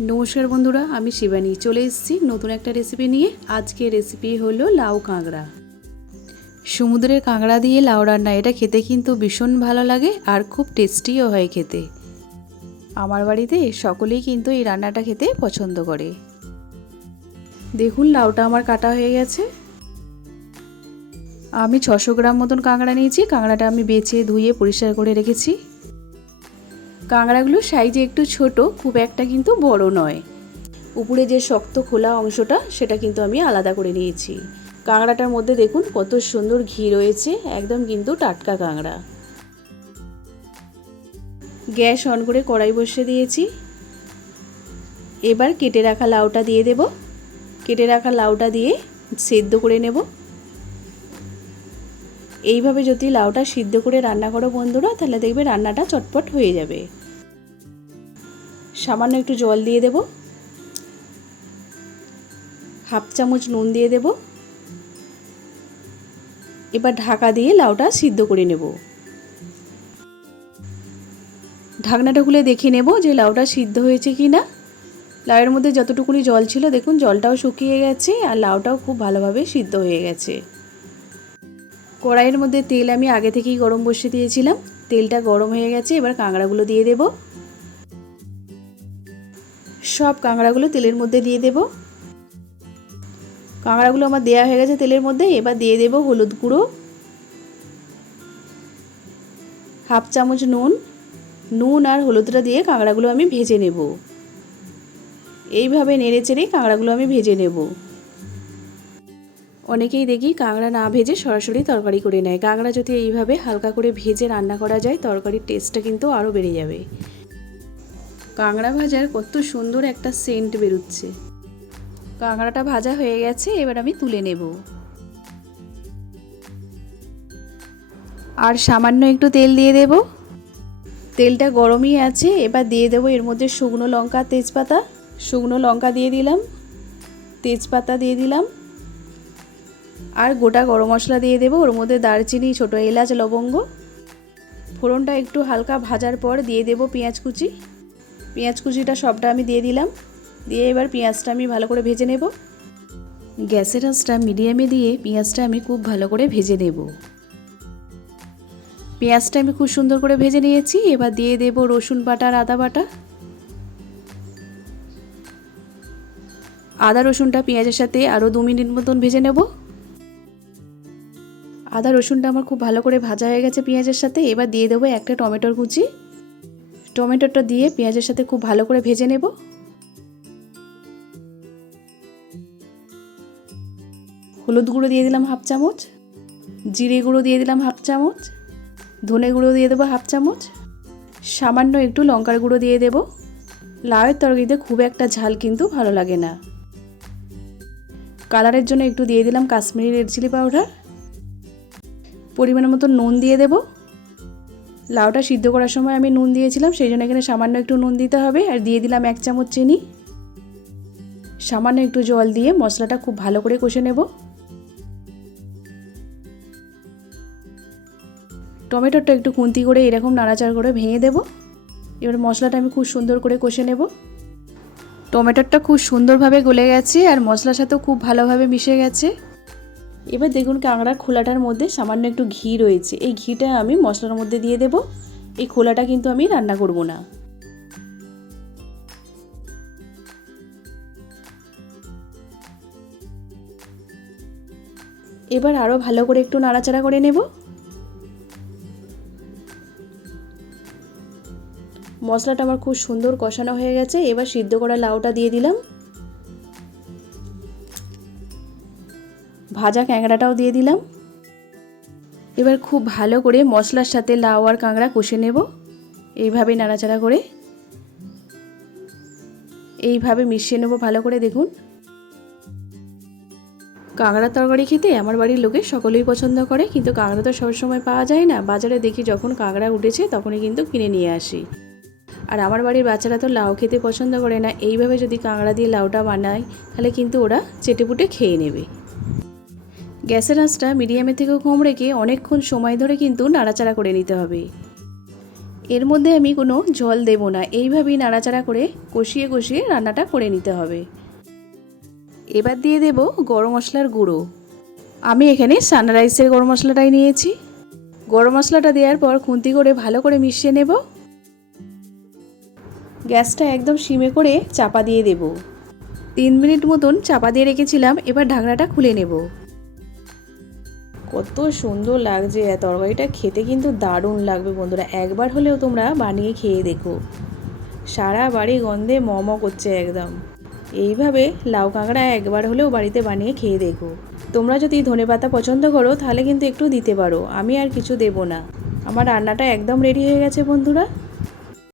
নমস্কার বন্ধুরা, আমি শিবানী। চলে এসেছি নতুন একটা রেসিপি নিয়ে। আজকে রেসিপি হলো লাউ কাঁকড়া। সমুদ্রের কাঁকড়া দিয়ে লাউ রান্না, এটা খেতে কিন্তু ভীষণ ভালো লাগে আর খুব টেস্টিও হয় খেতে। আমার বাড়িতে সকলেই কিন্তু এই রান্নাটা খেতে পছন্দ করে। দেখুন, লাউটা আমার কাটা হয়ে গেছে। আমি ছশো গ্রাম মতন কাঁকড়া নিয়েছি। কাঁকড়াটা আমি বেছে ধুয়ে পরিষ্কার করে রেখেছি। কাঁকড়াগুলো সাইজে একটু ছোট, খুব একটা কিন্তু বড় নয়। উপরে যে শক্ত খোলা অংশটা, সেটা কিন্তু আমি আলাদা করে নিয়েছি। কাঁকড়াটার মধ্যে দেখুন কত সুন্দর ঘি রয়েছে, একদম কিন্তু টাটকা কাঁকড়া গ্যাস অন করে কড়াই বসিয়ে দিয়েছি। এবার কেটে রাখা লাউটা দিয়ে দেব। কেটে রাখা লাউটা দিয়ে সেদ্ধ করে নেব। এইভাবে যদি লাউটা সিদ্ধ করে রান্না করো বন্ধুরা, তাহলে দেখবে রান্নাটা চটপট হয়ে যাবে। সামান্য একটু জল দিয়ে দেব। হাফ চামচ নুন দিয়ে দেব। এবার ঢাকা দিয়ে লাউটা সিদ্ধ করে নেব। ঢাকনাটা খুলে দেখে নেব যে লাউটা সিদ্ধ হয়েছে কি না লাউয়ের মধ্যে যতটুকুনি জল ছিল, দেখুন জলটাও শুকিয়ে গেছে আর লাউটাও খুব ভালোভাবে সিদ্ধ হয়ে গেছে। কড়াইয়ের মধ্যে তেল আমি আগে থেকেই গরম বসিয়ে দিয়েছিলাম। তেলটা গরম হয়ে গেছে, এবার কাঁকড়াগুলো দিয়ে দেব। সব কাঁকড়াগুলো তেলের মধ্যে দিয়ে দেব। কাঁকড়াগুলো আমার দেওয়া হয়ে গেছে তেলের মধ্যে, এবার দিয়ে দেব হলুদ গুঁড়ো। হাফ চামচ নুন। নুন আর হলুদটা দিয়ে কাঁকড়াগুলো আমি ভেজে নেব। এইভাবে নেড়ে চেড়ে কাঁকড়াগুলো আমি ভেজে নেব। অনেকেই দেখি কাঁকড়া না ভেজে সরাসরি তরকারি করে নেয়। কাঁকড়া যদি এইভাবে হালকা করে ভেজে রান্না করা যায়, তরকারির টেস্টটা কিন্তু আরও বেড়ে যাবে। কাঁকড়া ভাজার কত সুন্দর একটা সেন্ট বেরোচ্ছে। কাঁকড়াটা ভাজা হয়ে গেছে, এবার আমি তুলে নেব। আর সামান্য একটু তেল দিয়ে দেব। তেলটা গরমই আছে, এবার দিয়ে দেবো এর মধ্যে শুকনো লঙ্কা, তেজপাতা। শুকনো লঙ্কা দিয়ে দিলাম। তেজপাতা দিয়ে দিলাম। আর গোটা গরম মশলা দিয়ে দেবো। ওর মধ্যে দারচিনি, ছোটো এলাচ, লবঙ্গ। ফোড়নটা একটু হালকা ভাজার পর দিয়ে দেব পেঁয়াজ কুচি। পেঁয়াজ কুচিটা সবটা আমি দিয়ে দিলাম। দিয়ে এবার পেঁয়াজটা আমি ভালো করে ভেজে নেব। গ্যাসের আঁচটা মিডিয়ামে দিয়ে পেঁয়াজটা আমি খুব ভালো করে ভেজে নেব। পেঁয়াজটা আমি খুব সুন্দর করে ভেজে নিয়েছি। এবার দিয়ে দেব রসুন বাটা আর আদা বাটা। আদা রসুনটা পেঁয়াজের সাথে আরও দু মিনিট মতন ভেজে নেব। আদা, রসুনটা আমার খুব ভালো করে ভাজা হয়ে গেছে পেঁয়াজের সাথে। এবার দিয়ে দেবো একটা টমেটোর কুচি। টমেটোটা দিয়ে পেঁয়াজের সাথে খুব ভালো করে ভেজে নেব। হলুদ গুঁড়ো দিয়ে দিলাম হাফ চামচ। জিরে গুঁড়ো দিয়ে দিলাম হাফ চামচ। ধনে গুঁড়ো দিয়ে দেবো হাফ চামচ। সামান্য একটু লঙ্কার গুঁড়ো দিয়ে দেব। লাউয়ের তরকারিতে খুব একটা ঝাল কিন্তু ভালো লাগে না। কালারের জন্য একটু দিয়ে দিলাম কাশ্মীরি রেড চিলি পাউডার। পরিমাণ মতো নুন দিয়ে দেব। লাউটা সিদ্ধ করার সময় আমি নুন দিয়েছিলাম, সেই জন্য এখানে সামান্য একটু নুন দিতে হবে। আর দিয়ে দিলাম এক চামচ চিনি। সামান্য একটু জল দিয়ে মশলাটা খুব ভালো করে কষে নেব। টমেটোটা একটু কুন্তি করে এরকম নাড়াচাড়া করে ভেঙে দেব। এবার মশলাটা আমি খুব সুন্দর করে কষে নেব। টমেটোটা খুব সুন্দরভাবে গলে গেছে আর মশলার সাথেও খুব ভালোভাবে মিশে গেছে। এবার দেখুন কাঁকড়ার খোলাটার মধ্যে সামান্য একটু ঘি রয়েছে। এই ঘিটা আমি মশলার মধ্যে দিয়ে দেব। এই খোলাটা কিন্তু আমি রান্না করব না। এবার আরও ভালো করে একটু নাড়াচাড়া করে নেব। মশলাটা আমার খুব সুন্দর কষানো হয়ে গেছে। এবার সিদ্ধ করা লাউটা দিয়ে দিলাম। ভাজা ক্যাংড়াটাও দিয়ে দিলাম। এবার খুব ভালো করে মশলার সাথে লাউ আর কাঁকড়া কষে নেব। এইভাবে নাড়াচাড়া করে। এইভাবে মিশিয়ে নেব ভালো করে, দেখুন। কাঁকড়ার তরকারি খেতে আমার বাড়ির লোকে সকলেই পছন্দ করে, কিন্তু কাঁকড়া তো সবসময় পাওয়া যায় না। বাজারে দেখি যখন কাঁকড়া উঠেছে, তখনই কিন্তু কিনে নিয়ে আসি। আর আমার বাড়ির বাচ্চারা তো লাউ খেতে পছন্দ করে না। এইভাবে যদি কাঁকড়া দিয়ে লাউটা বানায়, তাহলে কিন্তু ওরা চেটেপুটে খেয়ে নেবে। গ্যাসের আঁচটা মিডিয়ামের থেকেও কম রেখে অনেকক্ষণ সময় ধরে কিন্তু নাড়াচাড়া করে নিতে হবে। এর মধ্যে আমি কোনো জল দেব না। এইভাবেই নাড়াচাড়া করে কষিয়ে কষিয়ে রান্নাটা করে নিতে হবে। এবার দিয়ে দেব গরম মশলার গুঁড়ো। আমি এখানে সানরাইসের গরম মশলাটাই নিয়েছি। গরম মশলাটা দেওয়ার পর খুন্তি করে ভালো করে মিশিয়ে নেব। গ্যাসটা একদম সিমে করে চাপা দিয়ে দেব। তিন মিনিট মতন চাপা দিয়ে রেখেছিলাম। এবার ঢাকনাটা খুলে নেব। কত সুন্দর লাগছে। তরকারিটা খেতে কিন্তু দারুণ লাগবে বন্ধুরা। একবার হলেও তোমরা বানিয়ে খেয়ে দেখো। সারা বাড়ি গন্ধে মম করছে একদম। এইভাবে লাউ কাঁকড়া একবার হলেও বাড়িতে বানিয়ে খেয়ে দেখো। তোমরা যদি ধনে পাতা পছন্দ করো, তাহলে কিন্তু একটু দিতে পারো। আমি আর কিছু দেব না। আমার রান্নাটা একদম রেডি হয়ে গেছে বন্ধুরা।